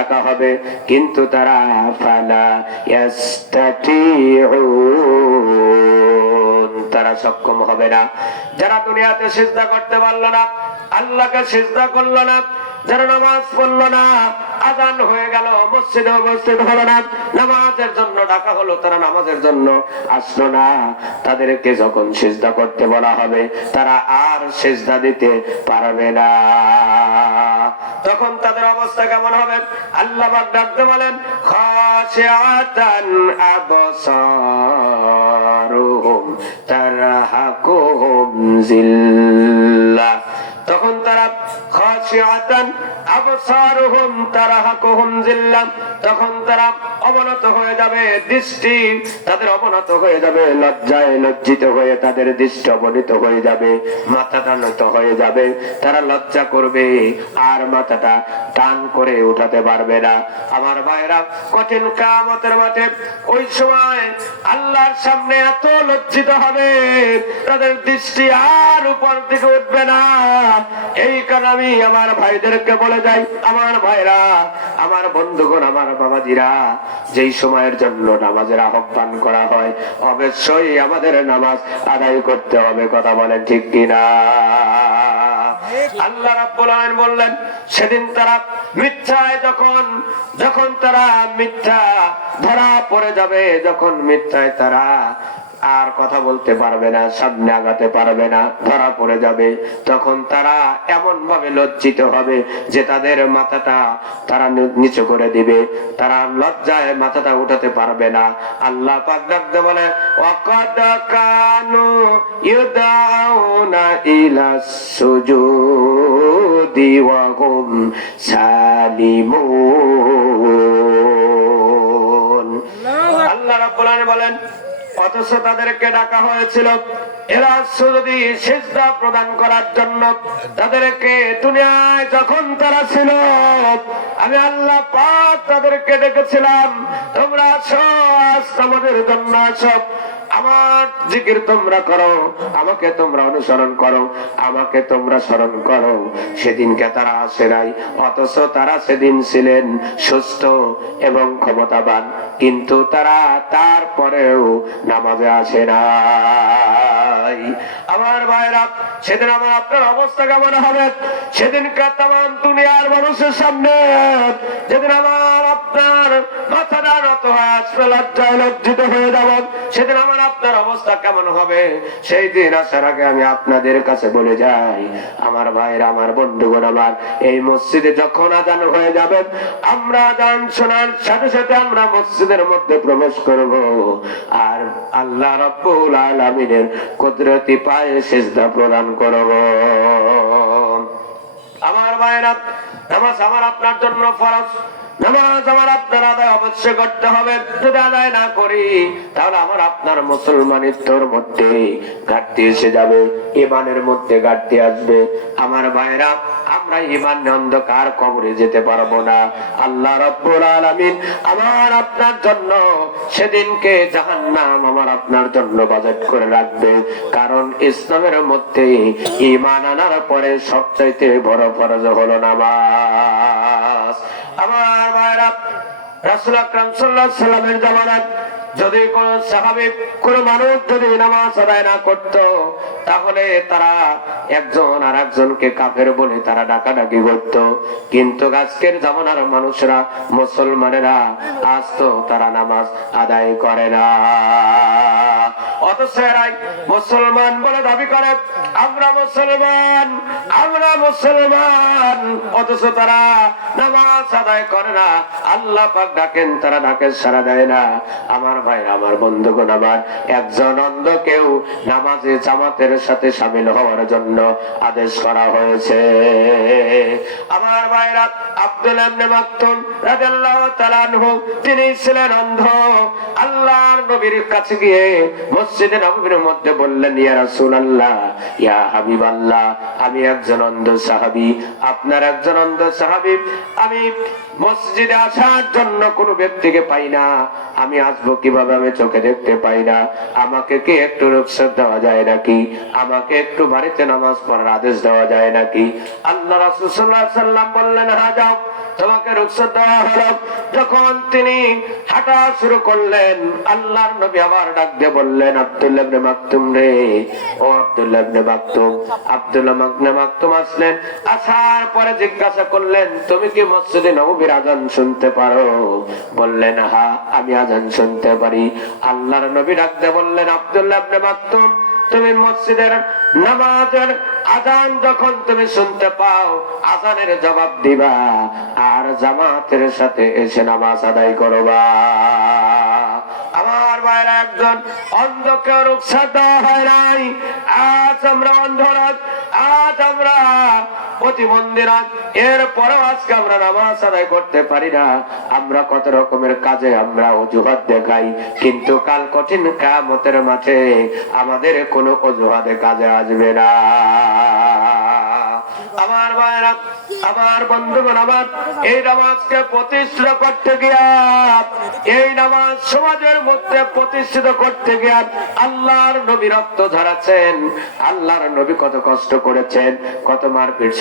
ডাকা হবে, কিন্তু তারা ফালা ইয়াস্তাতিউন, তারা সক্ষম হবে না। যারা দুনিয়াতে সিজদা করতে পারলো না, আল্লাহকে সিজদা করলো না, যারা নামাজ পড়লো না, আযান হয়ে গেল, মসজিদে উপস্থিত হলো না, নামাজের জন্য ডাকা হলো, তারা নামাজের জন্য আসলো না, তাদেরকে যখন সিজদা করতে বলা হবে তারা আর সিজদা দিতে পারবে না। তখন তাদের অবস্থা কেমন হবে? আল্লাহ পাক ডাকতে বলেন, খাশিআতান আবসারুহুম তারহাকুহুম জিল্লাহ। তখন তারা খাশিআতান আবসারুহুম তারহাকুহুম জিল্লাহ, তখন তারা অবনত হয়ে যাবে, দৃষ্টি তাদের অবনত হয়ে যাবে, লজ্জায় লজ্জিত হয়ে তাদের দৃষ্টি অবনত হয়ে যাবে, মাথাটা নত হয়ে যাবে, তারা লজ্জা করবে আর মাথাটা টান করে উঠাতে পারবে না। আমার ভাইরা, কঠিন কিয়ামতের মাঠে ওই সময় আল্লাহর সামনে এত লজ্জিত হবে, তাদের দৃষ্টি আর উপর দিকে উঠবে না। এই কারণে আমি আমার ভাইদেরকে বলে যাই, আমার ভাইরা, আমার বন্ধুগণ, আমার বাবাজিরা, যেই সময়ের জন্য নামাজের আহ্বান করা হয় অবশ্যই আমাদের নামাজ আদায় করতে হবে। কথা বলেন ঠিক কিনা? আল্লাহ রাব্বুল আলামিন বললেন, সেদিন তারা মিথ্যায় যখন তারা মিথ্যা ধরা পড়ে যাবে, যখন মিথ্যায় তারা আর কথা বলতে পারবে না, সামনে আগাতে পারবে না, ধরা পড়ে যাবে, তখন তারা এমন ভাবে লজ্জিত হবে যে তাদের মাথাটা তারা নিচু করে দিবে, তারা লজ্জায় মাথাটা উঠাতে পারবে না। আল্লাহ পাক ডাকতে বলে, ওয়াকাদ কানু ইউদাউনা ইলাস সুজুদি ওয়া হুম সালিমুন। আল্লাহ রাব্বুল আলামিন বলেন, অথচ তাদেরকে ডাকা হয়েছিল এরা যদি সিজদা প্রদান করার জন্য। তাদেরকে দুনিয়ায় যখন তারা ছিল, আমি আল্লাহ পাক তাদেরকে ডেকেছিলাম, তোমরা আসো, আজ আমাদের জন্য আসো, আমার জিকির তোমরা করো, আমাকে তোমরা অনুসরণ করো, আমাকে তোমরা স্মরণ করো। সেদিনকে তারা আসে নাই, অথচ তারা সেদিন ছিলেন সুস্থ এবং ক্ষমতাবান, কিন্তু তারা তারপরেও নামাজে আসে নাই। আমার ভাইরা, সেদিন আমার আপনার অবস্থা কেমন হবে? সেদিনকে তামাম দুনিয়ার মানুষের সামনে যেদিন আমার আপনার মাথাটা নত হয়ে আসবে, লজ্জায় লজ্জিত হয়ে যাব, সেদিন আমার আপনার অবস্থা কেমন হবে? সেই দিন আসার আগে আমি আপনাদের কাছে বলে যাই, আমার ভাইরা, আমার বন্ধুগণ, আমার এই মসজিদে যখন আযান হয়ে যাবে, আমরা আযান শোনার সাথে সাথে আমরা মসজিদের মধ্যে প্রবেশ করব আর আল্লাহ রাব্বুল আলামিনের কুদরতি পায়ে সিজদা প্রদান করব। আমার ভাইরা, নামাজ আমার আপনার জন্য ফরজ, নামাজ আমার আপনার আদায় অবশ্যই করতে হবে। যদি আদায় না করি তাহলে আমার আপনার মুসলমানিত্বর মধ্যে ঘাটতি এসে যাবে, ঈমানের মধ্যে ঘাটতি আসবে। আমার ভাইরা, আমরা ঈমান অন্ধকার কবরে যেতে পারবো না। আল্লাহ রাব্বুল আলামিন আমার আপনার জন্য সেদিনকে জাহান্নাম আমার আপনার জন্য বাজেট করে রাখবে, কারণ ইসলামের মধ্যে ঈমান আনার পরে সবচাইতে বড় ফরজ হলো নামাজ। আমার ভাইরা, রাসূল আকরাম সাল্লাল্লাহু আলাইহি সাল্লামের জামানায় যদি কোন সাহাবী, কোন মানুষ যদি নামাজ আদায় না করত, তাহলে তারা একজন আর একজনকে কাফের বলে তারা ডাকাডাকি করত। কিন্তু আজকের জামানার মানুষরা, মুসলমানেরা, আজ তো তারা নামাজ আদায় করে না, অথচ এরাই মুসলমান বলে দাবি করে, আমরা মুসলমান, আমরা মুসলমান, অথচ তারা নামাজ আদায় করে না। আল্লাহ পাক ডাকেন, তারা ডাকে সাড়া দেয় না। আমার ভাইরা, আমার বন্ধুগণ, আমার একজন অন্ধকেও নামাজে জামাতের সাথে শামিল হওয়ার জন্য আদেশ করা হয়েছে। আমার ভাইরা, আব্দুল্লাহ ইবনে মাকতুম রাদিয়াল্লাহু তাআলা আনহু, তিনি ছিলেন অন্ধ। আল্লাহর নবীর কাছে গিয়ে মসজিদে নববীর মধ্যে বললেন, ইয়া রাসূলুল্লাহ, ইয়া হাবিবাল্লাহ, আমি একজন অন্ধ সাহাবী, আপনার একজন অন্ধ সাহাবী, আমি মসজিদে আসার জন্য কোনো ব্যক্তিকে পাই না, আমি আসবো কিভাবে? আমি চোখে দেখতে পাই না, আমাকে কি একটু রুখসত দেওয়া যায় নাকি? আমাকে একটু বাড়িতে নামাজ পড়ার আদেশ দেওয়া যায় নাকি? আল্লাহ রাসূল সাল্লাল্লাহু আলাইহি ওয়াসাল্লাম বললেন, হ্যাঁ যাও। তোমাকে রুখসত দেওয়া হলো। যখন তিনি হাঁটা শুরু করলেন, আল্লাহর নবী আবার ডাক দিয়ে বললেন, আব্দুল্লাহ ইবনে মাকতুম রে, ও আব্দুল্লাহ ইবনে মাকতুম। আব্দুল্লাহ ইবনে মাকতুম আসলেন, আসার পরে জিজ্ঞাসা করলেন, তুমি কি মসজিদে নববীর আযান শুনতে পারো? বললেন, হ্যাঁ, আমি আযান শুনতে পারি। আল্লাহর নবী ডাক দিয়ে বললেন, আব্দুল্লাহ ইবনে মাকতুম, তুমি মসজিদের নামাজের আযান যখন তুমি শুনতে পাও, আযানের জবাব দিবা আর জামাতের সাথে এসে নামাজ আদায় করবা। আমার ভাইরা, একজন অন্ধকে রুখসত দেওয়া হয় নাই। আজ আমরা অন্ধরাজ, আজ আমরা প্রতিবন্ধীরা, এরপরেও আজকে আমরা নামাজ আদায় করতে পারি না। আমরা কত রকমের কাজে আমরা অজুহাত দেখাই, কিন্তু কাল কঠিন কিয়ামতের মাঠে আমাদের কোনো অজুহাতে কাজে আসবে না। আমার ভাইরা, আমার বন্ধুগণ, আমার এই নামাজকে প্রতিষ্ঠিত করতে গিয়া, এই নামাজ সমাজের মধ্যে প্রতিষ্ঠিত করতে গিয়া আল্লাহর নবী রক্ত ঝরাচ্ছেন। আল্লাহর নবী কত কষ্ট করেছেন, কত মারপিট